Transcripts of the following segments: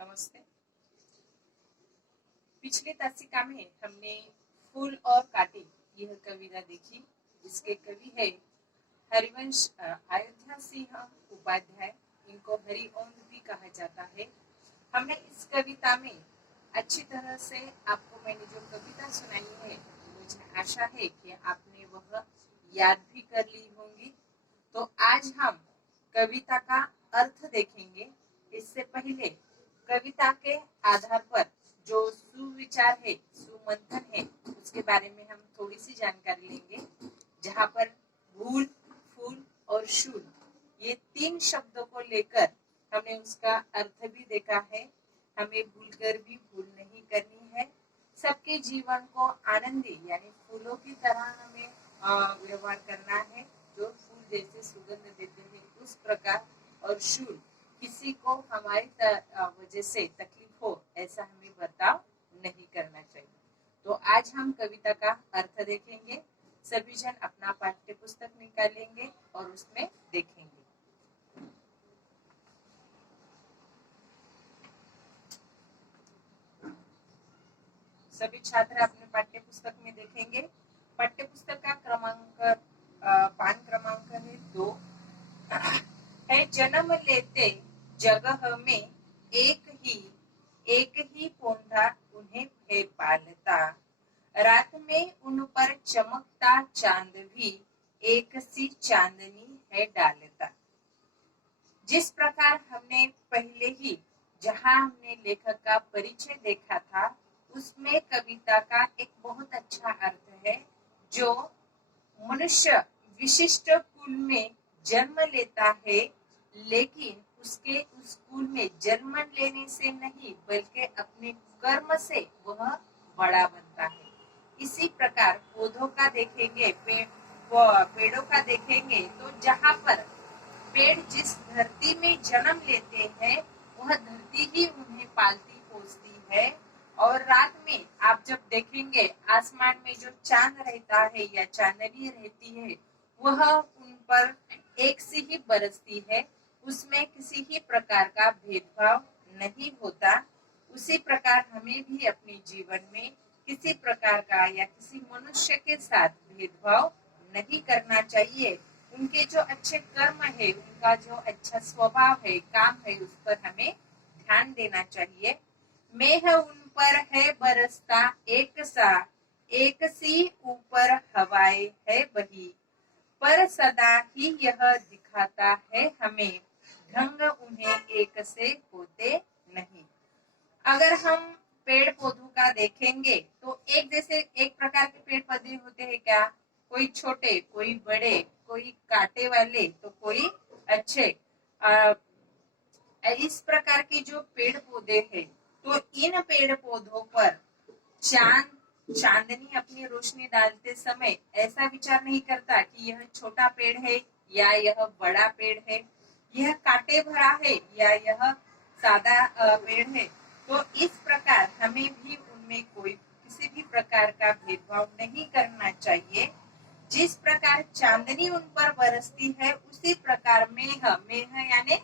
नमस्ते। पिछली तासिका में हमने फूल और कांटे यह कविता देखी। इसके कवि है हरिवंश अयोध्या सिंह उपाध्याय। इनको हरिओंद भी कहा जाता है। हमने इस कविता में अच्छी तरह से आपको मैंने जो कविता सुनाई है, मुझे आशा है कि आपने वह याद भी कर ली होंगी। तो आज हम कविता का अर्थ देखेंगे। इससे पहले कविता के आधार पर जो सुविचार है, सुमंथन है, उसके बारे में हम थोड़ी सी जानकारी लेंगे। जहाँ पर भूल, फूल और शूल ये तीन शब्दों को लेकर हमने उसका अर्थ भी देखा है। हमें भूलकर भी भूल नहीं करनी है। सबके जीवन को आनंदी यानी फूलों की तरह हमें व्यवहार करना है। जो फूल जैसे सुगंध देते हैं उस प्रकार, और शूल किसी को हमारी वजह से तकलीफ हो ऐसा हमें बर्ताव नहीं करना चाहिए। तो आज हम कविता का अर्थ देखेंगे। सभी जन अपना पाठ्य पुस्तक निकालेंगे और उसमें देखेंगे। सभी छात्र अपने पाठ्य पुस्तक में देखेंगे। पाठ्य पुस्तक का क्रमांक पान क्रमांक है 2 है। जन्म लेते जगह में एक ही पोंधा उन्हें है पालता। रात में उन पर चमकता चांद भी एक सी चांदनी है डालता। जिस प्रकार हमने पहले ही जहां हमने लेखक का परिचय देखा था, उसमें कविता का एक बहुत अच्छा अर्थ है। जो मनुष्य विशिष्ट कुल में जन्म लेता है, लेकिन उसके उस कुल में जन्म लेने से नहीं बल्कि अपने कर्म से वह बड़ा बनता है। इसी प्रकार पौधों का देखेंगे, पेड़ों का देखेंगे, तो जहाँ पर पेड़ जिस धरती में जन्म लेते हैं वह धरती ही उन्हें पालती पोसती है। और रात में आप जब देखेंगे आसमान में जो चांद रहता है या चांदनी रहती है, वह उन पर एक सी ही बरसती है। उसमें किसी ही प्रकार का भेदभाव नहीं होता। उसी प्रकार हमें भी अपने जीवन में किसी प्रकार का या किसी मनुष्य के साथ भेदभाव नहीं करना चाहिए। उनके जो अच्छे कर्म है, उनका जो अच्छा स्वभाव है, काम है, उस पर हमें ध्यान देना चाहिए। मेघ उन पर है बरसता एक सा, एक सी ऊपर हवाएं है बही, पर सदा ही यह दिखाता है हमें ढंग उन्हें एक से होते नहीं। अगर हम पेड़ पौधों का देखेंगे तो एक जैसे एक प्रकार के पेड़ पौधे होते हैं क्या? कोई छोटे, कोई बड़े, कोई कांटे वाले, तो कोई अच्छे। इस प्रकार के जो पेड़ पौधे हैं, तो इन पेड़ पौधों पर चांदनी अपनी रोशनी डालते समय ऐसा विचार नहीं करता कि यह छोटा पेड़ है या यह बड़ा पेड़ है, यह कांटे भरा है या यह सादा पेड़ है। तो इस प्रकार हमें भी उनमें कोई किसी भी प्रकार का भेदभाव नहीं करना चाहिए। जिस प्रकार चांदनी उन पर बरसती है, उसी प्रकार मेघ यानी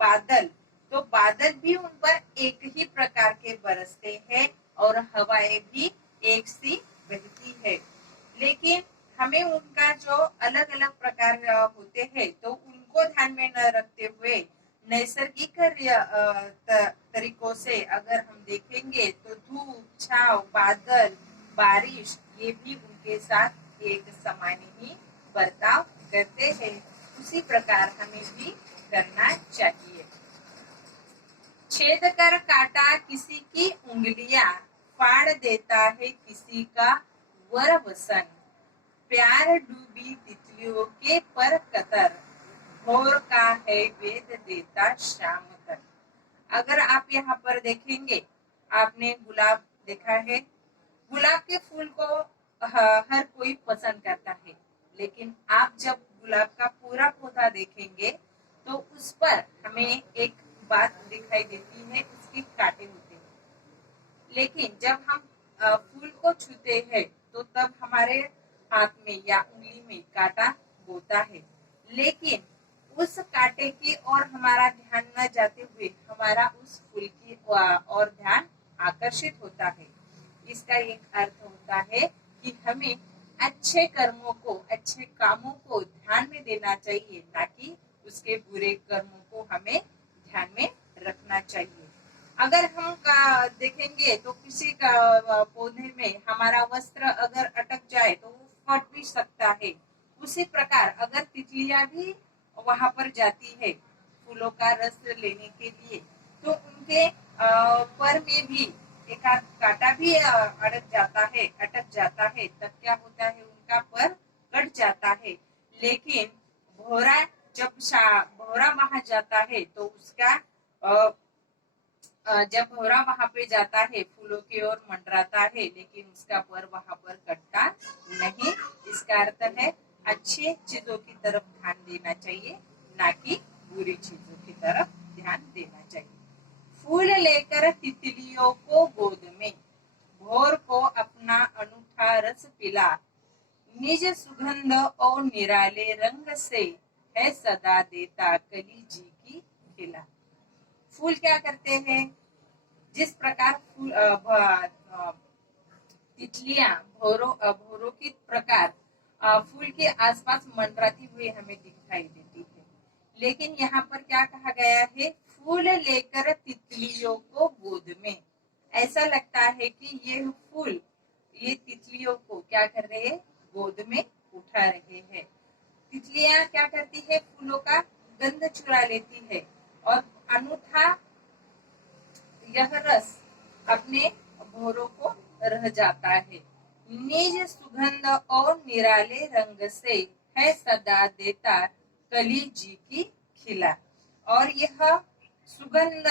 बादल, तो बादल भी उन पर एक ही प्रकार के बरसते हैं और हवाएं भी एक सी बहती है। लेकिन हमें उनका जो अलग अलग प्रकार होते हैं, तो उनको ध्यान में न रखते हुए नैसर्गिक तरीकों से अगर हम देखेंगे तो धूप, छांव, बादल, बारिश ये भी उनके साथ एक समान ही बर्ताव करते हैं। उसी प्रकार हमें भी करना चाहिए। छेद कर काटा किसी की उंगलियां, फाड़ देता है किसी का वर वसन, प्यार डूबी तितलियों के पर कतर, भोर का है वेद देता शाम तक। अगर आप यहाँ पर देखेंगे, आपने गुलाब देखा है। गुलाब के फूल को हर कोई पसंद करता है, लेकिन आप जब गुलाब का पूरा पौधा देखेंगे तो उस पर हमें एक बात दिखाई देती है, उसके कांटे होते हैं। लेकिन जब हम फूल को छूते हैं तो तब हमारे हाथ में या उंगली में कांटा होता है, लेकिन उस कांटे की ओर हमारा ध्यान न जाते हुए हमारा उस फूल की और ध्यान आकर्षित होता है। इसका एक अर्थ होता है कि हमें अच्छे कर्मों को, अच्छे कामों को ध्यान में देना चाहिए, ना कि उसके बुरे कर्मों को हमें ध्यान में रखना चाहिए। अगर हम देखेंगे तो किसी का पौधे में हमारा वस्त्र अगर अटक जाए तो वो फट भी सकता है। उसी प्रकार अगर तितलियां भी वहां पर जाती है फूलों का रस लेने के लिए, तो उनके पर में भी एक आध कांटा भी अटक जाता है, तब क्या होता है, उनका पर कट जाता है। लेकिन भौरा भौरा वहां जाता है तो उसका जब भौरा वहां पे जाता है फूलों की ओर मंडराता है, लेकिन उसका पर वहां पर कटता नहीं। इसका अर्थ है अच्छी चीजों की तरफ ध्यान देना चाहिए, ना कि बुरी चीजों की तरफ ध्यान देना चाहिए। फूल लेकर तितलियों को गोद में, भोर को अपना अनूठा रस पिला, निज सुगंध और निराले रंग से है सदा देता कली जी की खिला। फूल क्या करते हैं, जिस प्रकार फूल तितलियां भौरों की प्रकार फूल के आसपास मंडराती हुई हमें दिखाई देती है, लेकिन यहाँ पर क्या कहा गया है, फूल लेकर तितलियों को गोद में। ऐसा लगता है कि ये तितलियों को क्या कर रहे हैं, गोद में उठा रहे हैं। तितलियां क्या करती है, फूलों का गंध चुरा लेती है और अनूठा यह रस अपने भौरों को रह जाता है। निज सुगंध और निराले रंग से है सदा देता कली जी की खिला। और यह सुगंध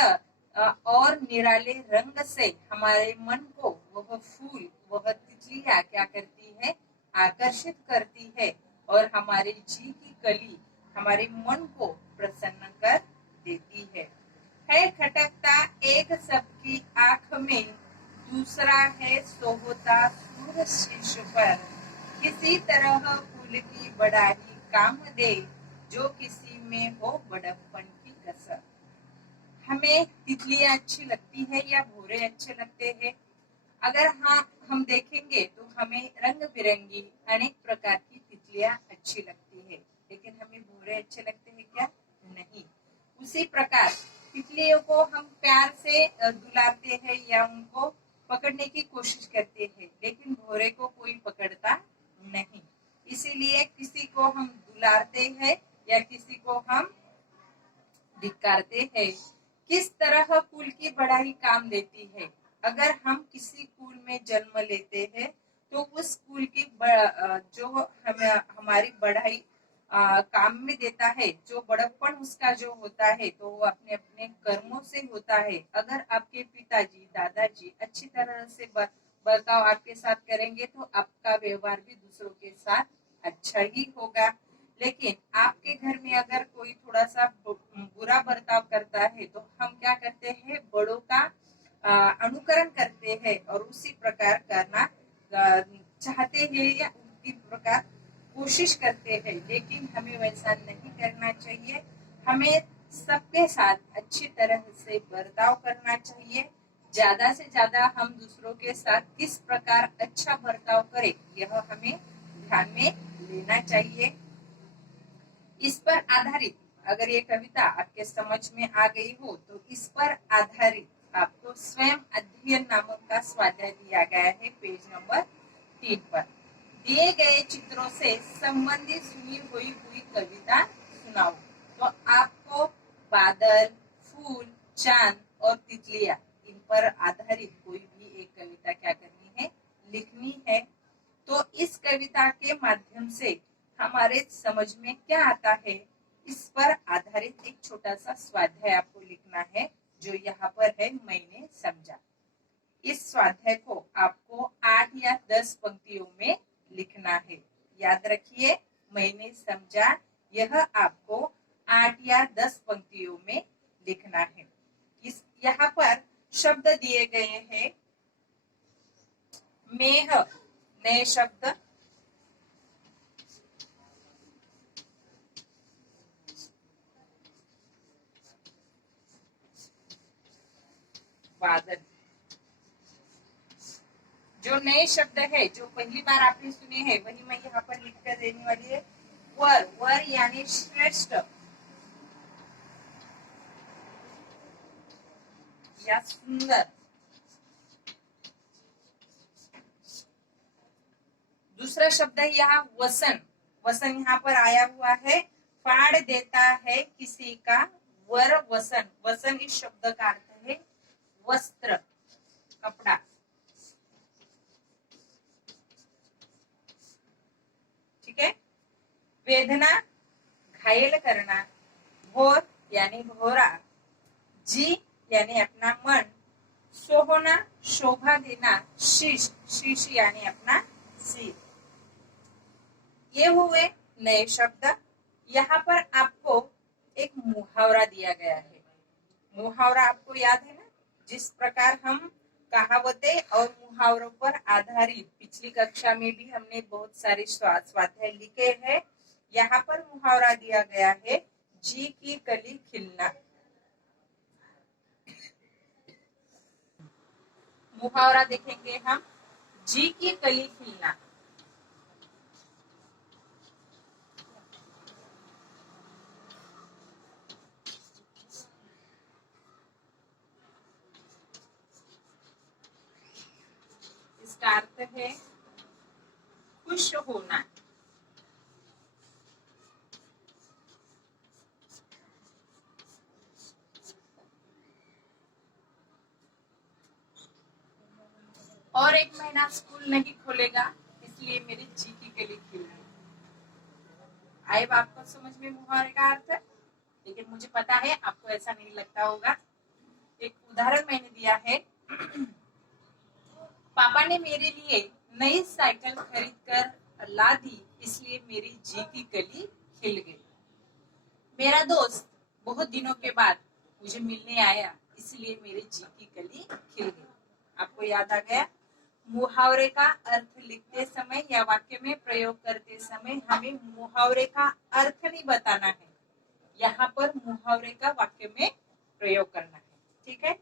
और निराले रंग से हमारे मन को वह फूल, वह तितलियां क्या करती है, आकर्षित करती है और हमारे जी की कली, हमारे मन को प्रसन्न कर देती है खटकता एक सबकी आंख में, दूसरा है सोहता सूर शीश पर, किसी तरह फूल की बढ़ाई काम दे, जो किसी में हो बड़प्पन की कसर। हमें तितलियां अच्छी लगती है या भौरे अच्छे लगते हैं? अगर हाँ हम देखेंगे तो हमें रंग बिरंगी अनेक प्रकार की तितलियां अच्छी लगती है, लेकिन हमें भौरे अच्छे लगते हैं क्या? नहीं। उसी प्रकार तितलियों को हम प्यार से दुलारते हैं या उनको पकड़ने की कोशिश करते हैं, लेकिन भौरे को कोई पकड़ता नहीं। इसीलिए किसी को हम दुलारते हैं या किसी को हम धिक्कारते हैं। किस तरह कुल की बढ़ाई काम देती है। अगर हम किसी कुल में जन्म लेते हैं तो उस कुल की जो हमारी बढ़ाई काम में देता है, जो बड़प्पन उसका जो होता है, तो वो अपने अपने कर्मों से होता है। अगर आपके पिताजी दादाजी अच्छी तरह से बर्ताव आपके साथ करेंगे तो आपका व्यवहार भी दूसरों के साथ अच्छा ही होगा। लेकिन आपके घर में अगर कोई थोड़ा सा बुरा बर्ताव करता है तो हम क्या करते हैं, बड़ों का अनुकरण करते हैं और उसी प्रकार करना चाहते हैं या उसी प्रकार कोशिश करते हैं। लेकिन हमें वैसा नहीं करना चाहिए। हमें सबके साथ अच्छी तरह से बर्ताव करना चाहिए। ज्यादा से ज्यादा हम दूसरों के साथ किस प्रकार अच्छा बर्ताव करें, यह हमें ध्यान में लेना चाहिए। इस पर आधारित अगर ये कविता आपके समझ में आ गई हो तो इस पर आधारित आपको स्वयं अध्ययन नामक का स्वाध्याय दिया गया है पेज नंबर 3 पर। दिए गए चित्रों से संबंधित सुनी हुई कविता सुनाओ। तो आपको बादल, फूल, चांद और तितलियां, इन पर आधारित कोई भी एक कविता क्या करनी है, लिखनी है। तो इस कविता के माध्यम से हमारे समझ में क्या आता है, इस पर आधारित एक छोटा सा स्वाध्याय आपको लिखना है, जो यहाँ पर है मैंने समझा। इस स्वाध्याय को आपको 8 या 10 पंक्तियों में लिखना है। याद रखिए, मैंने समझा, यह आपको 8 या 10 पंक्तियों में लिखना है। इस यहाँ पर शब्द दिए गए हैं। मेह, नए शब्द, वादन। जो नए शब्द है, जो पहली बार आपने सुने हैं, वही मैं यहाँ पर लिख कर देने वाली है। वर, वर यानी श्रेष्ठ या सुंदर। दूसरा शब्द है यहाँ वसन। वसन यहाँ पर आया हुआ है, फाड़ देता है किसी का वर वसन। वसन इस शब्द का अर्थ है वस्त्र, कपड़ा। ठीक है। वेदना, घायल करना। भोर यानी भोरा। जी यानी अपना मन। सोहना, शोभा देना। शीश, शीश यानी अपना सिर। ये हुए नए शब्द। यहाँ पर आपको एक मुहावरा दिया गया है। मुहावरा आपको याद है ना, जिस प्रकार हम कहावतें और मुहावरों पर आधारित पिछली कक्षा में भी हमने बहुत सारे स्वाध्याय लिखे हैं। यहाँ पर मुहावरा दिया गया है, जी की कली खिलना। मुहावरा देखेंगे हम, जी की कली खिलना। इसका अर्थ है खुश होना। और एक महीना स्कूल नहीं खोलेगा, इसलिए मेरी जी की कली खिल रही। आए आपको समझ में मुहावरे का अर्थ? लेकिन मुझे पता है आपको ऐसा नहीं लगता होगा। एक उदाहरण मैंने दिया है। पापा ने मेरे लिए नई साइकिल खरीद कर ला दी, इसलिए मेरी जी की कली खिल गई। मेरा दोस्त बहुत दिनों के बाद मुझे मिलने आया, इसलिए मेरी जी की कली खिल गई। आपको याद आ गया? मुहावरे का अर्थ लिखते समय या वाक्य में प्रयोग करते समय हमें मुहावरे का अर्थ नहीं बताना है, यहाँ पर मुहावरे का वाक्य में प्रयोग करना है। ठीक है,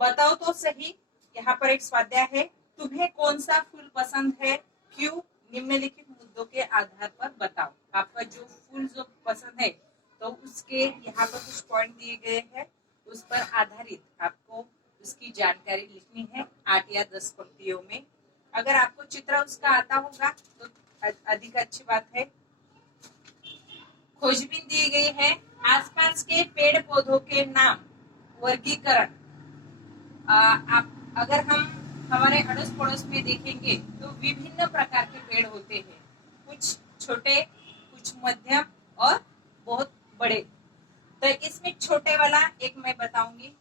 बताओ तो सही। यहाँ पर एक स्वाध्याय है, तुम्हें कौन सा फूल पसंद है, क्यों? निम्नलिखित मुद्दों के आधार पर बताओ। आपका जो फूल जो पसंद है, तो उसके यहाँ पर कुछ पॉइंट दिए गए हैं, उस पर आधारित आपको उसकी जानकारी लिखनी है 8 या 10 पंक्तियों में। अगर आपको चित्र उसका आता होगा तो अधिक अच्छी बात है। खोजबीन दी गई है, आसपास के पेड़ पौधों के नाम, वर्गीकरण। आप अगर हम हमारे अड़ोस पड़ोस में देखेंगे तो विभिन्न प्रकार के पेड़ होते हैं, कुछ छोटे, कुछ मध्यम और बहुत बड़े। तो इसमें छोटे वाला एक मैं बताऊंगी,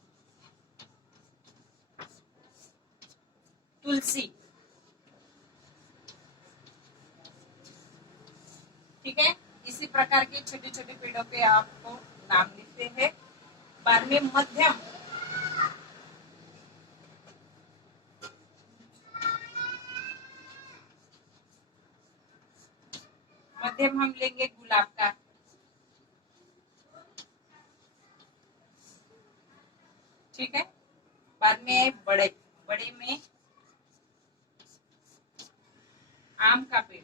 तुलसी। ठीक है, इसी प्रकार के छोटे छोटे पेड़ों पे आपको नाम लिखते हैं। बाद में मध्यम, मध्यम हम लेंगे गुलाब का। ठीक है, बाद में बड़े, बड़े में आम का पेड़।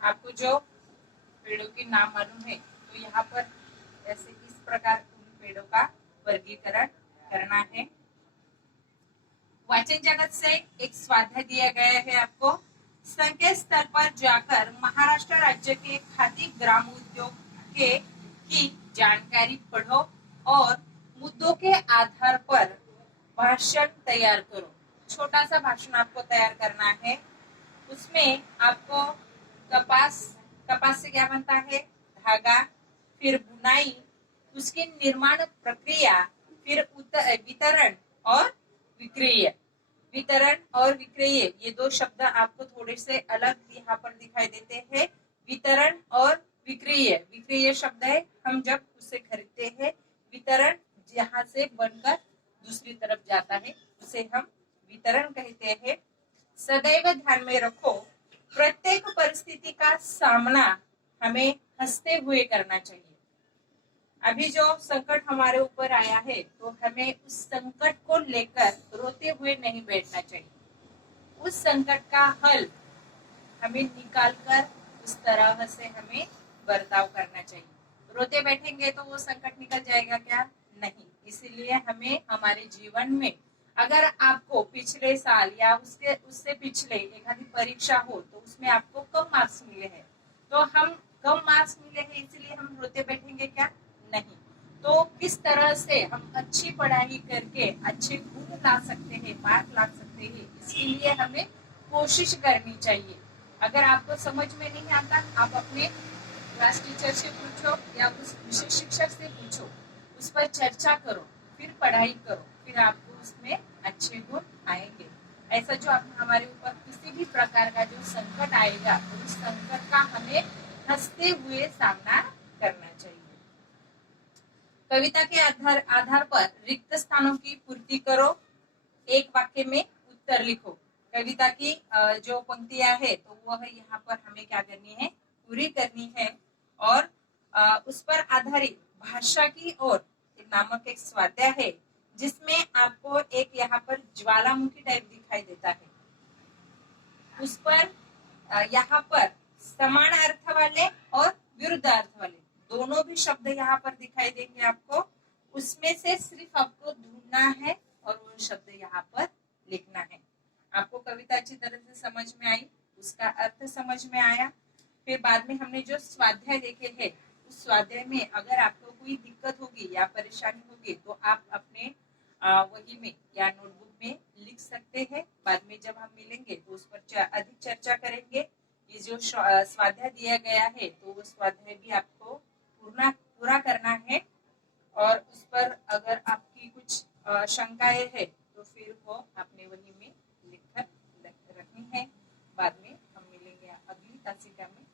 आपको जो पेड़ों के नाम मालूम है तो यहाँ पर ऐसे इस प्रकार उन पेड़ों का वर्गीकरण करना है। वाचन जगत से एक स्वाध्याय दिया गया है आपको, संकेत स्तर पर जाकर महाराष्ट्र राज्य के खादी ग्राम उद्योग के की जानकारी पढ़ो और मुद्दों के आधार पर भाषण तैयार करो। छोटा सा भाषण आपको तैयार करना है। उसमें आपको कपास, कपास से क्या बनता है, धागा, फिर बुनाई, उसकी निर्माण प्रक्रिया, फिर वितरण और विक्रय। वितरण और विक्रय, ये दो शब्द आपको थोड़े से अलग यहाँ पर दिखाई देते हैं। वितरण और विक्रय, विक्रय शब्द है हम जब उसे खरीदते हैं, वितरण जहाँ से बनकर दूसरी तरफ जाता है उसे हम वितरण कहते हैं। सदैव ध्यान में रखो, प्रत्येक परिस्थिति का सामना हमें हंसते हुए करना चाहिए। अभी जो संकट हमारे ऊपर आया है तो हमें उस संकट को लेकर रोते हुए नहीं बैठना चाहिए। उस संकट का हल हमें निकाल कर उस तरह से हमें बर्ताव करना चाहिए। रोते बैठेंगे तो वो संकट निकल जाएगा क्या? नहीं। इसीलिए हमें हमारे जीवन में अगर आपको पिछले साल या उससे पिछले एक आधी परीक्षा हो तो उसमें आपको कम मार्क्स मिले हैं, तो हम कम मार्क्स मिले हैं इसलिए हम रोते बैठेंगे क्या? नहीं। तो किस तरह से हम अच्छी पढ़ाई करके अच्छे गुण ला सकते हैं, मार्क ला सकते हैं, इसके लिए हमें कोशिश करनी चाहिए। अगर आपको समझ में नहीं आता, आप अपने क्लास टीचर से पूछो या उस विषय शिक्षक से पूछो, उस पर चर्चा करो, फिर पढ़ाई करो, फिर आपको उसमें अच्छे गुण आएंगे। ऐसा जो हमारे ऊपर किसी भी प्रकार का जो संकट आएगा तो उस संकट का हमें हंसते हुए सामना करना चाहिए। कविता के आधार पर रिक्त स्थानों की पूर्ति करो, एक वाक्य में उत्तर लिखो। कविता की जो पंक्तियां है तो वह यहाँ पर हमें क्या करनी है? पूरी करनी है। और उस पर आधारित भाषा की ओर नामक एक स्वाध्याय है जिसमें आपको एक यहाँ पर ज्वालामुखी टाइप दिखाई देता है। उस पर यहाँ पर समान अर्थ वाले और विरुद्ध अर्थ वाले दोनों भी शब्द यहाँ पर दिखाई देंगे आपको। उसमें से सिर्फ आपको ढूंढना है और वो शब्द यहाँ पर लिखना है। आपको कविता अच्छी तरह से समझ में आई, उसका अर्थ समझ में आया। फिर बाद में हमने जो स्वाध्याय देखे हैं उस स्वाध्याय में अगर आपको कोई दिक्कत होगी या परेशानी होगी तो आप अपने वही में या नोटबुक में लिख सकते हैं। बाद में जब हम मिलेंगे तो उस पर अधिक चर्चा करेंगे। ये जो स्वाध्याय दिया गया है तो वो स्वाध्याय भी आपको पूरा करना है। और उस पर अगर आपकी कुछ शंकाएं है तो फिर वो आपने वही में लिखकर रखनी है। बाद में हम मिलेंगे अगली तासिका में।